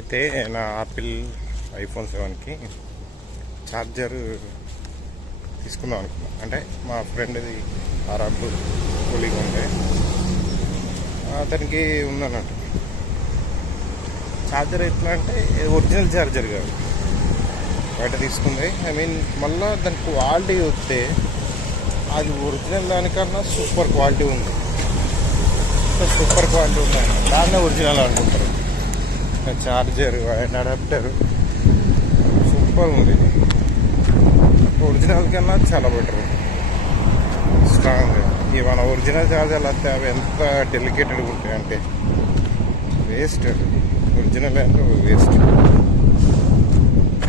అయితే నా apple iPhone 7కి charger తీసుకుందాం అనుకున్నా. అంటే మా ఫ్రెండ్ది అరబ్ కూలింగ్ ఉండే అతనికి ఉందన్నట్టు. ఛార్జర్ ఎట్లా అంటే ఒరిజినల్ ఛార్జర్ కాదు, బయట తీసుకుంది. ఐ మీన్ మళ్ళీ దాని క్వాలిటీ వస్తే అది ఒరిజినల్ దానికన్నా సూపర్ క్వాలిటీ ఉంది. సూపర్ క్వాలిటీ ఉంది, దాన్నే ఒరిజినల్ అనుకుంటారు. ఛార్జర్ అండ్ అడాప్టర్ సూపర్ ఉంది, ఒరిజినల్ కన్నా చాలా బెటర్, స్ట్రాంగ్. ఈ మన ఒరిజినల్ ఛార్జర్లు వస్తే అవి ఎంత డెలికేటెడ్గా ఉంటాయి అంటే వేస్ట్. ఒరిజినల్ అంటే వేస్ట్.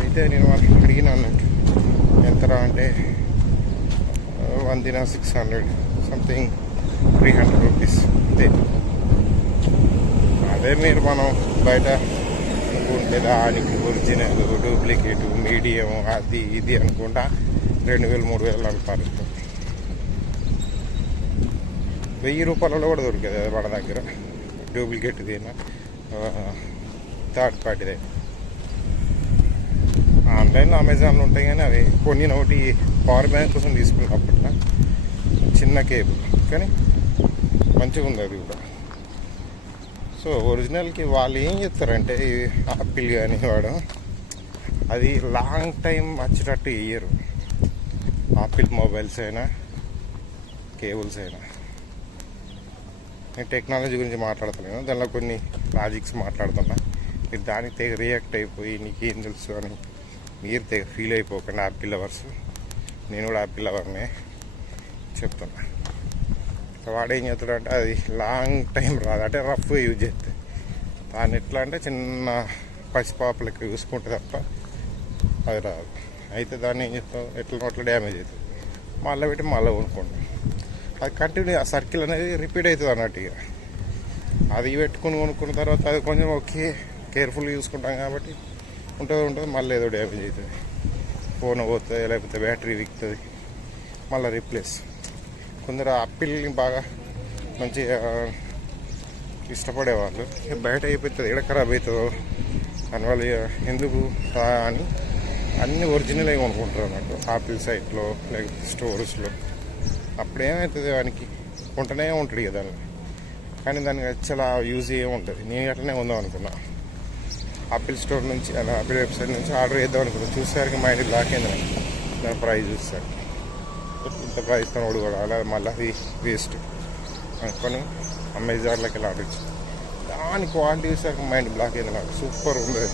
అయితే నేను వాళ్ళకి అడిగిన అన్నట్టు ఎంతరా అంటే 1 దిన 600 సంథింగ్, 300 రూపీస్ అంతే. అదే మీరు మనం బయట అనుకుంటే దానికి ఒరిజినల్, డూప్లికేటు, మీడియం, అది ఇది అనుకుంటా 2000 3000 అంటారు. 1000 రూపాయలలో కూడా దొరికేది అది మన దగ్గర, డూప్లికేట్ది అయినా థర్డ్ పార్టీదే. ఆన్లైన్లో అమెజాన్లో ఉంటాయి, కానీ అవి కొన్ని ఒకటి పవర్ బ్యాంక్ కోసం తీసుకున్నప్పట్లో చిన్న కేబుల్, కానీ మంచిగా ఉంది అది కూడా. సో ఒరిజినల్కి వాళ్ళు ఏం చెప్తారంటే ఆపిల్ కానీ వాడు అది లాంగ్ టైం వచ్చేటట్టు వేయరు. ఆపిల్ మొబైల్స్ అయినా కేబుల్స్ అయినా. నేను టెక్నాలజీ గురించి మాట్లాడుతున్నాను, దానిలో కొన్ని లాజిక్స్ మాట్లాడుతున్నా. మీరు దానికి తెగ రియాక్ట్ అయిపోయి నీకేం తెలుసు అని మీరు తెగ ఫీల్ అయిపోకండి. ఆపిల్ లవర్స్, నేను కూడా ఆపిల్ లవర్నే చెప్తున్నా. వాడు ఏం చేస్తాడంటే అది లాంగ్ టైం రాదు, అంటే రఫ్గా యూజ్ చేస్తే. దాన్ని ఎట్లా అంటే చిన్న పసిపాపలకి చూసుకుంటే తప్ప అది రాదు. అయితే దాన్ని ఏం చేస్తాం, ఎట్లా డ్యామేజ్ అవుతుంది, మళ్ళీ పెట్టి మళ్ళీ కొనుక్కుంటాం. అది కంటిన్యూ ఆ సర్కిల్ అనేది రిపీట్ అవుతుంది అన్నట్టు. ఇక అది పెట్టుకుని కొనుక్కున్న తర్వాత అది కొంచెం ఓకే కేర్ఫుల్గా చూసుకుంటాం కాబట్టి ఉంటుంది, మళ్ళీ ఏదో డ్యామేజ్ అవుతుంది, ఫోన్ పోతుంది, లేకపోతే బ్యాటరీ విక్కుతుంది, మళ్ళీ రీప్లేస్. కొందరు ఆపిల్ని బాగా మంచిగా ఇష్టపడేవాళ్ళు బయట అయిపోతుంది, ఎక్కడ ఖరాబ్ అవుతుందో దానివల్ల ఎందుకు అని అన్నీ ఒరిజినల్ కొనుక్కుంటారు అన్నట్టు ఆపిల్ సైట్లో లేకపోతే స్టోర్స్లో. అప్పుడు ఏమవుతుంది, వానికి కొంటనే ఉంటుంది కదా దాన్ని, కానీ దానికి చాలా యూజ్ ఏముంటుంది. నేను అట్లనే ఉందాం అనుకున్నా, ఆపిల్ స్టోర్ నుంచి ఆపిల్ వెబ్సైట్ నుంచి ఆర్డర్ చేద్దాం అనుకున్నా. చూసేసరికి మైండ్ బ్లాక్ అయింది. దాని ప్రైస్ చూస్తారు, ఇంత ప్రైస్తో కూడా అలా మళ్ళీ అది వేస్ట్ అనుకొని అమెజాన్లోకి వెళ్ళి ఆర్డర్ ఇచ్చి దాని క్వాలిటీ చూసాక మైండ్ బ్లాక్ అయింది నాకు. సూపర్ ఉంది.